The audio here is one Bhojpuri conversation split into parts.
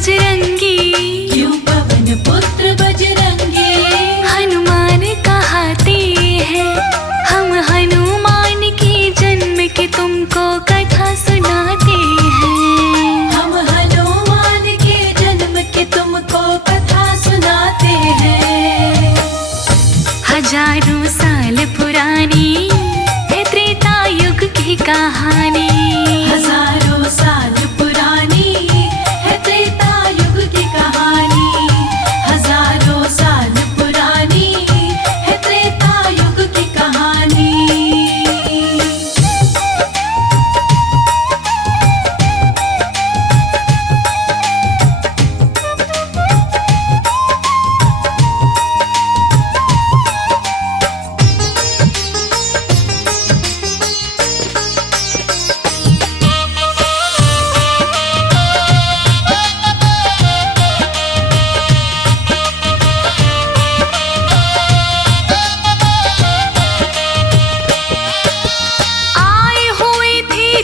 बजरंगी, क्यों पवन पुत्र बजरंगी। हनुमान कहाते हैं हम हनुमान के जन्म की तुमको कथा सुनाते हैं। हम हनुमान के जन्म की तुमको कथा सुनाते हैं। हजारों साल पुरानी है त्रेता युग की कहानी। हजारों साल पुरानी है त्रेता युग की कहानी। हजारों साल पुरानी है त्रेता युग की कहानी।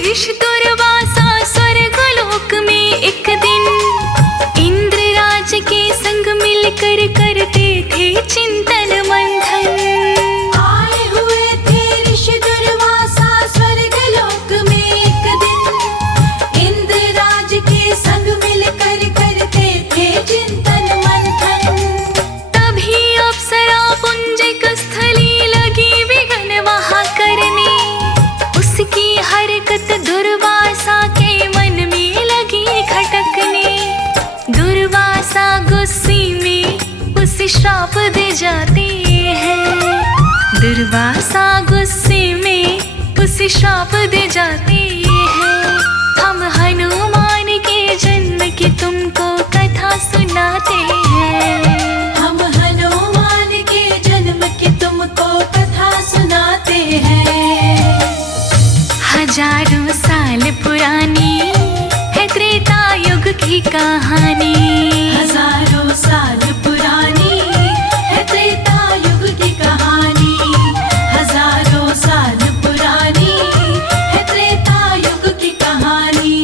ऋषि दुर्वासा स्वर्गलोक में एक दिन इंद्रराज के संग मिलकर करते थे चिंतन मंथन। आए हुए थे ऋषि दुर्वासा स्वर्गलोक में एक दिन इंद्रराज के संग मिलकर करते थे चिंतन मंथन। तभी अप्सरा पुंजिक स्थली लगी विघ्न वहाँ करने। उसकी हरकत दुर्वासा के मन में लगी खटकने। दुर्वासा गुस्से में उसे श्राप दे जाते हैं। दुर्वासा गुस्से में उसे श्राप दे जाते हैं। हम हनुमान के जन्म की तुमको कथा सुनाते हैं। हम हनुमान के जन्म की तुमको कथा सुनाते हैं। हजारों साल पुरानी है त्रेता युग की कहानी। हजारों साल पुरानी है त्रेता युग की कहानी। हजारों साल पुरानी है त्रेता युग की कहानी।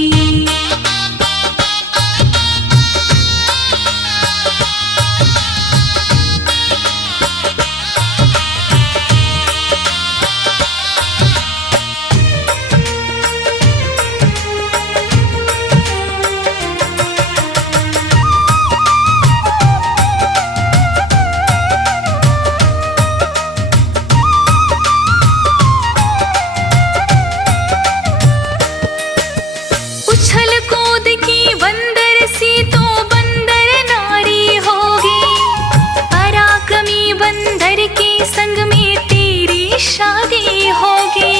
उछल कूद की बंदर सी तो बंदर नारी होगी। पराक्रमी बंदर के संग में तेरी शादी होगी।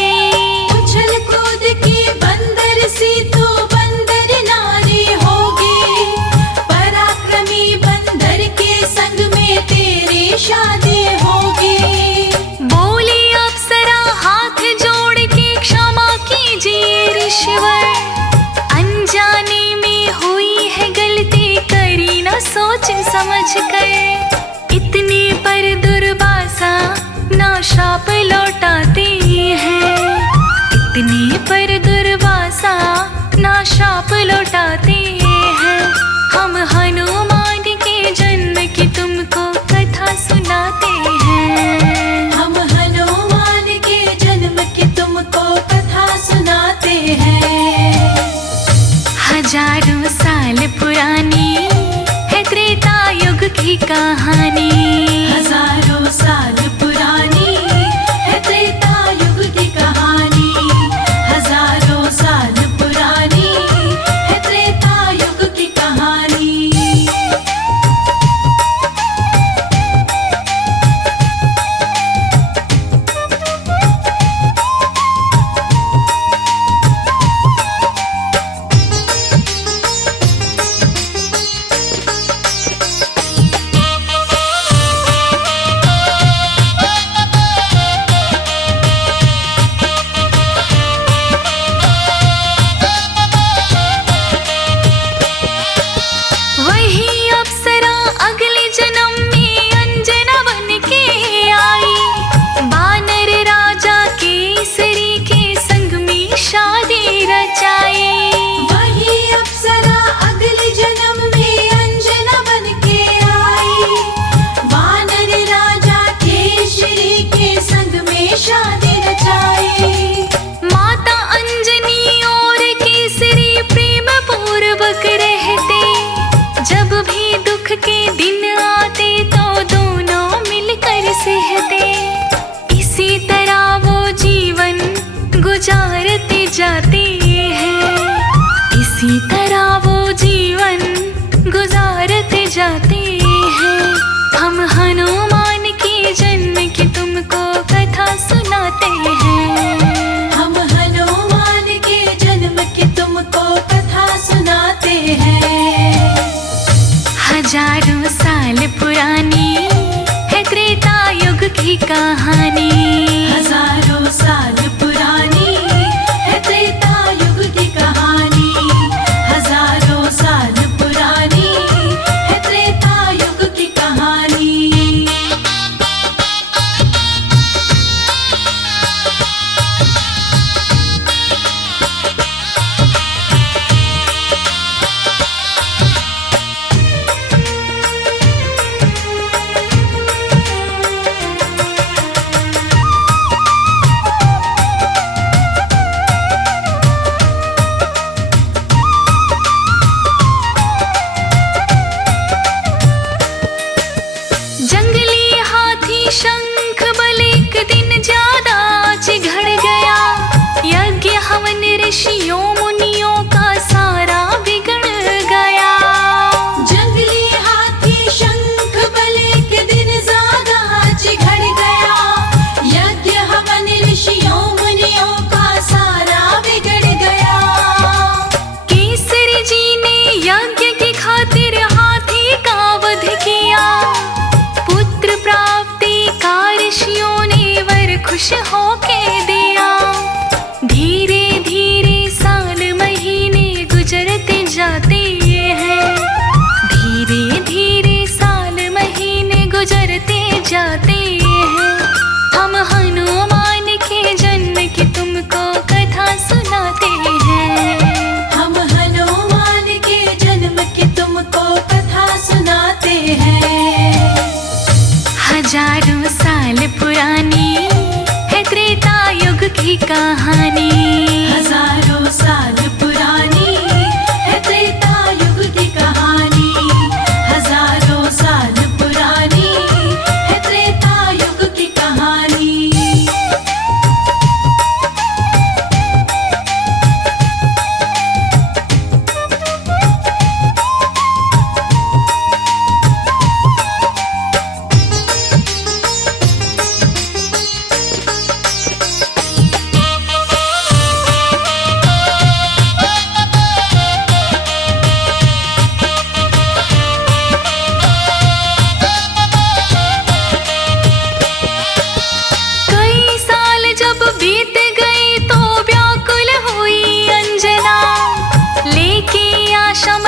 उछल कूद की बंदर सी तो बंदर नारी होगी। पराक्रमी बंदर के संग में तेरी शादी होगी। बोली अप्सरा हाथ जोड़ के क्षमा कीजिए ऋषिवर। अनजाने में हुई है गलती करी न सोच समझ कर। इतने पर दुर्वासा ना श्राप लौटाते हैं। इतने पर दुर्वासा ना श्राप लौटाते हैं। हम हनुमान के जन्म की तुमको कथा सुनाते हैं। हम हनुमान के जन्म की तुमको कथा सुनाते हैं। हजारों साल पुरानी है त्रेता युग की कहानी। हजारों साल पुरानी है त्रेता युग की कहानी। हजारों साल पुरानी है त्रेता युग की कहानी।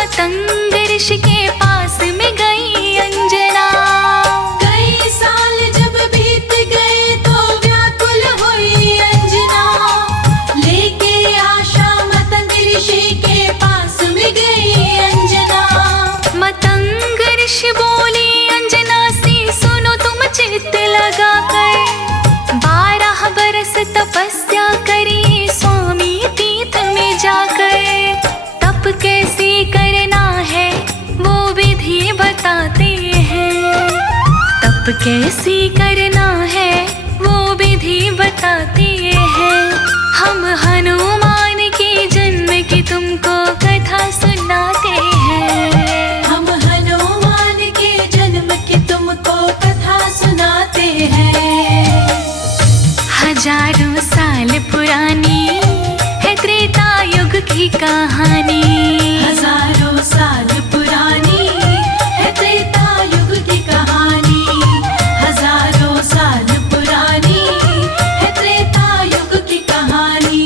मतंग ऋषि के पास में गई अंजना। कई साल जब बीत गए तो व्याकुल हुई अंजना, लेके आशा मतंग ऋषि के पास में गई अंजना। मतंग ऋषि बोली अंजना से, सुनो तुम चित्त लगा कर, 12 बरस तपस्या करी स्वामी तीर्थ में जाकर। तप कैसे करना है वो विधि बताते हैं, तप कैसे करना है वो विधि बताते हैं। हम हनुमान के जन्म की तुमको कथा सुनाते हैं, हम हनुमान के जन्म की तुमको कथा सुनाते हैं। हजारों साल पुरानी है त्रेता युग की कहानी, हजारों साल पुरानी है त्रेता युग की कहानी, हजारों साल पुरानी है त्रेता युग की कहानी।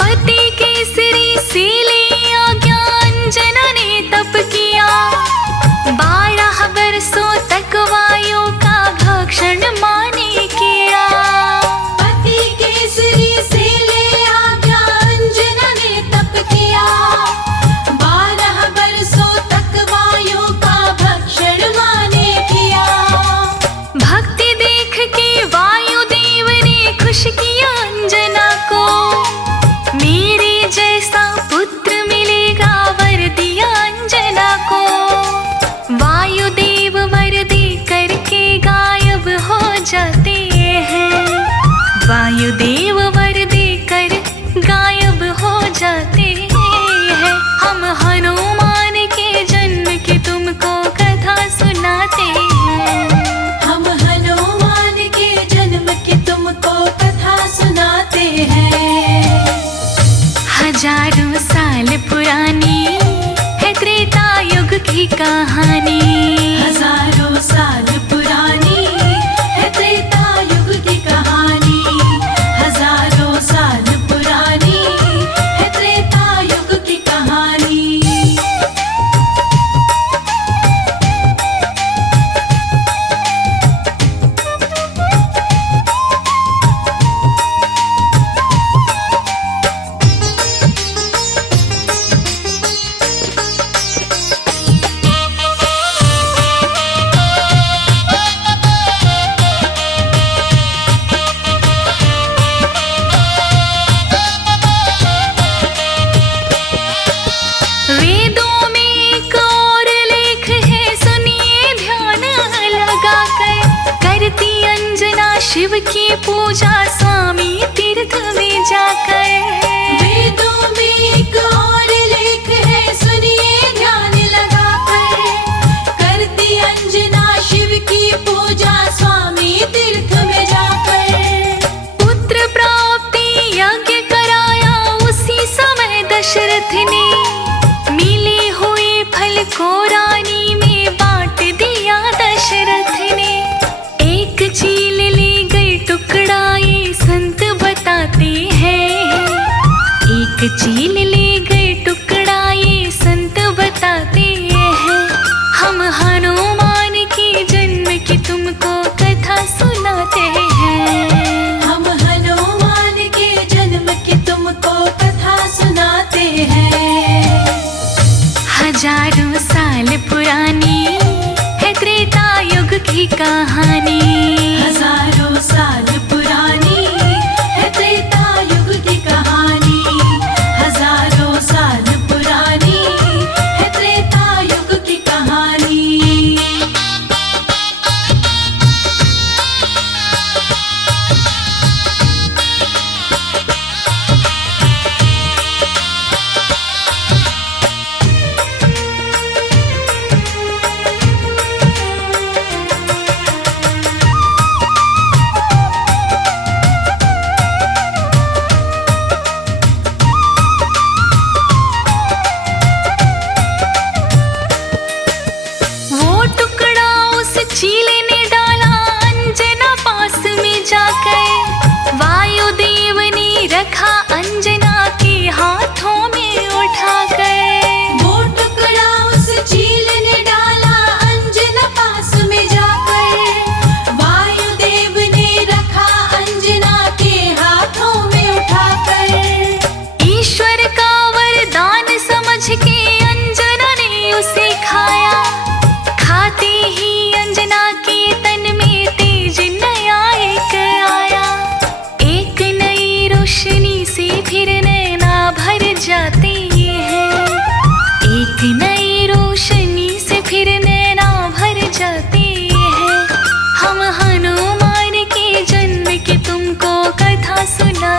पति केसरी से लिया ज्ञान अंजना ने तप किया। 12 बरसों तक वायु का भक्षण माने किया। पति केसरी से ले आज्ञा अंजना ने तप किया, 12 बरसों तक वायु का भक्षण माने किया। भक्ति देख के वायुदेव ने खुश किया अंजना को, मेरे जैसा पुत्र मिलेगा वर दिया अंजना को। वायुदेव वर दे करके गायब हो जाते हैं, वायुदेव वर दे कर गायब हो जाते हैं। हम हनुमान के जन्म की तुमको कथा सुनाते हैं, हम हनुमान के जन्म की तुमको कथा सुनाते हैं। हजारों साल पुरानी है त्रेता युग की कहानी, हजारों साल पुरानी है त्रेता युग की कहानी, हजारों साल पुरानी है त्रेता युग की कहानी। वेदों में एक और लेख है, सुनिए ध्यान लगाकर। करती अंजना शिव की पूजा स्वामी तीर्थ में जाकर। वेदों में एक और लेख है, सुनिए ध्यान लगाकर। करती अंजना शिव की पूजा स्वामी तीर्थ में जाकर। पुत्र प्राप्ति यज्ञ कराया उसी समय दशरथ ने, मिले हुए फल को रानी में बांट दिया दशरथ ने। एक चील ले गई टुकड़ा ये संत बताते हैं, एक चील ले गई टुकड़ा ये संत बताते हैं। हम हनुमान के जन्म की तुमको कथा सुनाते हैं, हम हनुमान के जन्म की तुमको कथा सुनाते हैं। हजारों साल पुरानी है त्रेता युग की कहानी, हजारों साल पुरानी है त्रेता युग की कहानी, हजारों साल पुरानी है त्रेता युग की कहानी।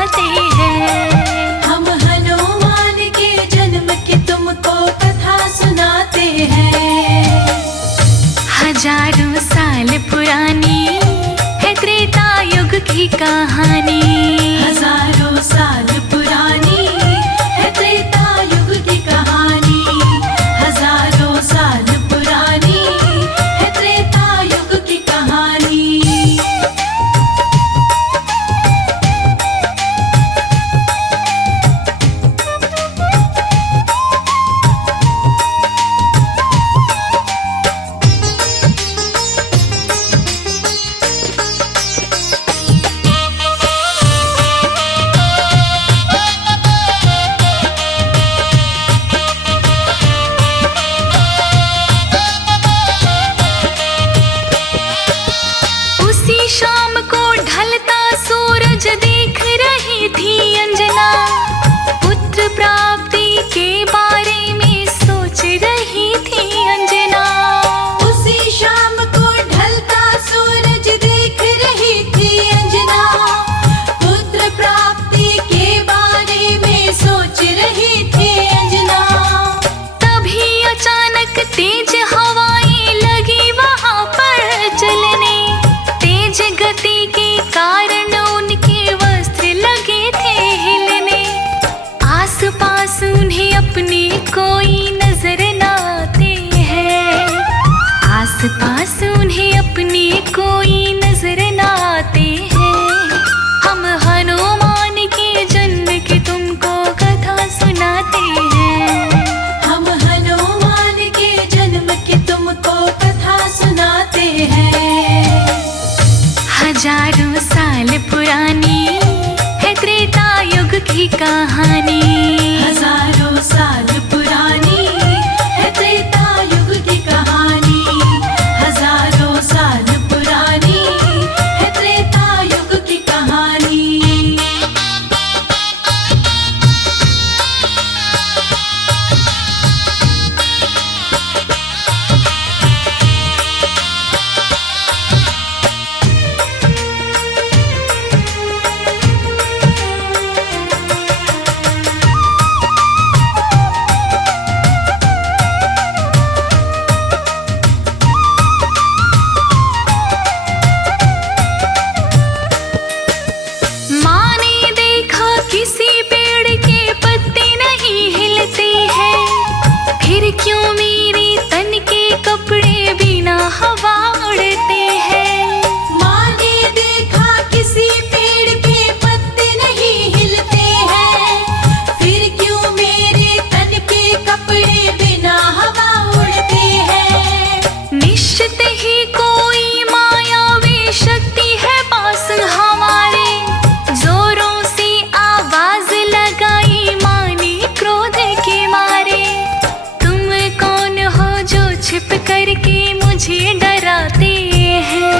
सुनाते हैं। हम हनुमान के जन्म की तुमको कथा सुनाते हैं। हजारों साल पुरानी है त्रेता युग की कहानी। हजारों साल पुरानी है त्रेता युग की कहानी। हजारों साल पुरानी है त्रेता युग की कहानी। शाम को ढलता सूरज देख रही थी अंजना, पुत्र प्राप्ति के बारे में सोच रही थी अंजना। उसी शाम को ढलता सूरज देख रही थी अंजना, पुत्र प्राप्ति के बारे में सोच रही थी अंजना। तभी अचानक तेज हवाएं लगी वहां पर चलने, गति के कारण उनके वस्त्र लगे थे हिलने। आस पास उन्हें अपने कोई नजर न आते हैं, आस पास उन्हें अपने कोई नजर न आते हैं। हम हनुमान के जन्म की तुमको कथा सुनाते हैं। हम हनुमान के जन्म की तुमको कथा सुनाते हैं। हजारों साल पुरानी है त्रेता युग की कहानी। हजारों साल पुरानी है त्रेता युग की कहानी। हजारों साल पुरानी है त्रेता युग की कहानी। किसी पेड़ के पत्ते नहीं हिलते हैं, फिर क्यों मेरे तन के कपड़े बिना हवा उड़ते हैं। माँ ने देखा किसी पेड़ के पत्ते नहीं हिलते हैं, फिर क्यों मेरे तन के कपड़े बिना हवा उड़ते हैं। निश्चित ही कोई मायावी शक्ति है पास हमारे, जोरों से आवाज लगाई माँ ने क्रोध के मारे। तुम कौन हो जो छिप करके मुझे डराते हैं,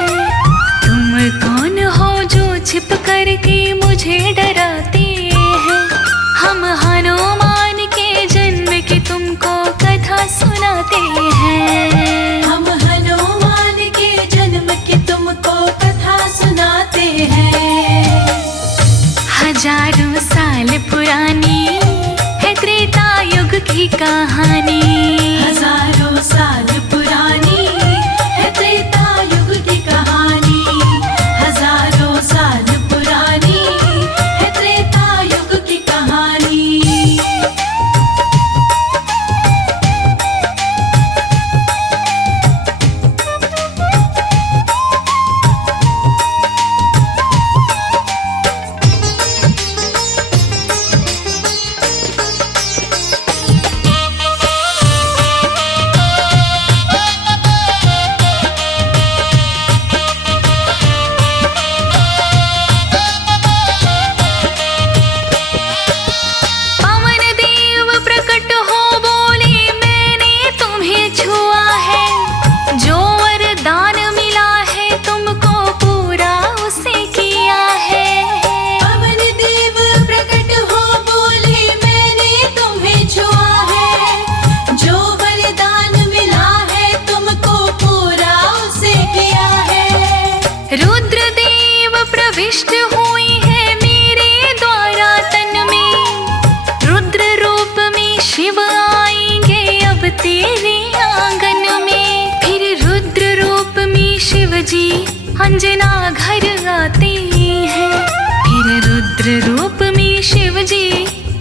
तुम कौन हो जो छिप करके मुझे डराते हैं। हम हनुमान के जन्म की तुमको कथा सुनाते हैं। हम हनुमान के जन्म की तुमको कथा सुनाते हैं। हजारों साल पुरानी है त्रेता युग की कहानी। हजारों साल पुरानी है त्रेता युग की कहानी। हजारों साल पुरानी जी अंजना घर आते हैं, फिर रुद्र रूप में शिव जी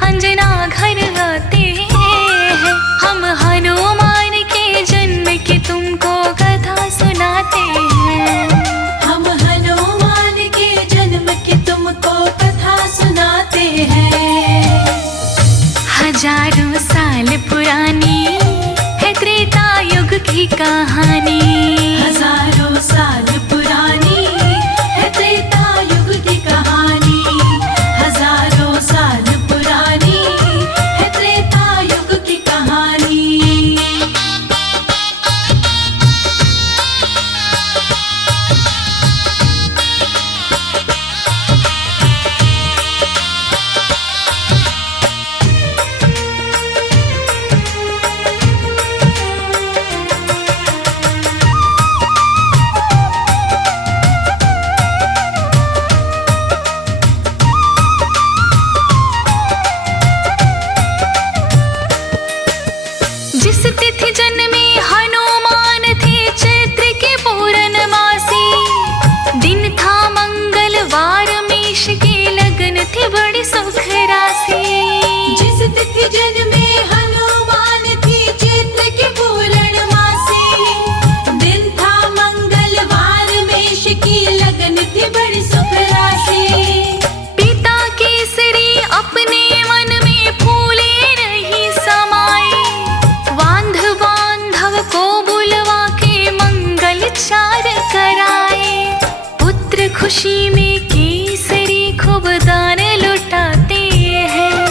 अंजना घर आते हैं। हम हनुमान के जन्म की तुमको कथा सुनाते हैं, हम हनुमान के जन्म की तुमको कथा सुनाते हैं। हजारों साल पुरानी है त्रेता युग की कहानी, हजारों साल पुरानी है त्रेता युग की कहानी, हजारों साल पुरानी है त्रेता युग की कहानी। जिस तिथि जन्मे हनुमान थे चैत्र के पूर्णमासी, दिन था मंगलवार मेष की लगन थी बड़ी सुख राशि। जिस तिथि जन्मे हनुमान थी चैत्र की पूर्णमासी, दिन था मंगलवार मेष की लगन थी बड़ी सुख राशि। पिता केसरी अपने मन में फूले नहीं समाये, बांधव को बुलवा के मंगल चार कराए। पुत्र खुशी में केसरी खूब दान लुटाते हैं,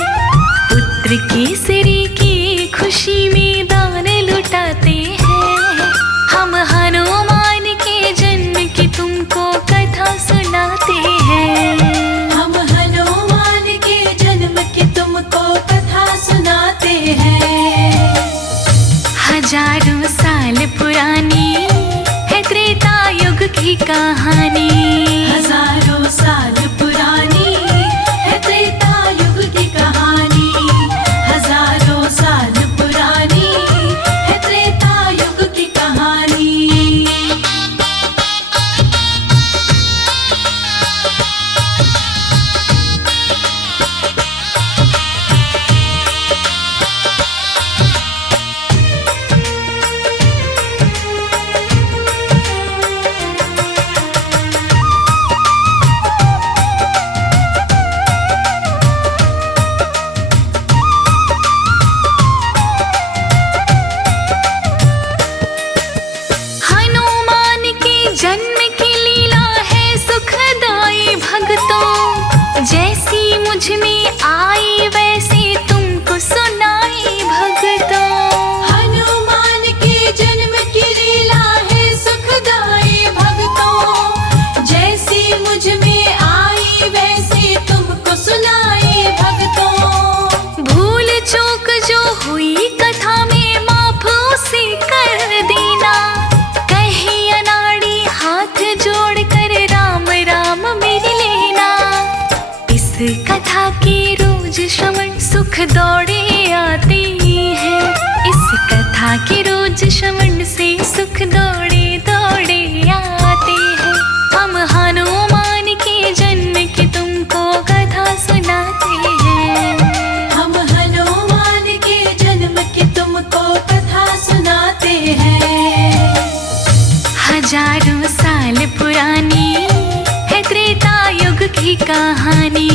पुत्र केसरी की खुशी में दान लुटाते हैं। हम हनुमान के जन्म की तुमको कथा सुनाते हैं, हम हनुमान के जन्म की तुमको कथा सुनाते हैं। हजारों साल पुरानी है त्रेता युग की कहानी, हजारों साल पुरानी है त्रेता युग की कहानी, हजारों साल पुरानी है त्रेता युग की कहानी। हनुमान के जन्म की लीला है सुखदाई भक्तों, जैसी मुझ में आई वैसे तुमको सुनाई भक्तों। हनुमान के जन्म की लीला है सुखदाई भक्तों, जैसी मुझ में आई वैसे तुमको सुनाई भक्तों। भूल चूक जो हुई कथा में माफ उसे कर देना, कहीं अनाड़ी हाथ जोड़ कर राम राम मेरे लेना। इस कथा के रोज श्रवण सुख दौड़े आते हैं, इस कथा के रोज श्रवण से सुख दौड़े दौड़े आते हैं। हम हनुमान के जन्म की तुमको कथा सुनाते हैं, हम हनुमान के जन्म की तुमको कथा सुनाते हैं। हजारों साल पुरानी है त्रेता युग की कहानी,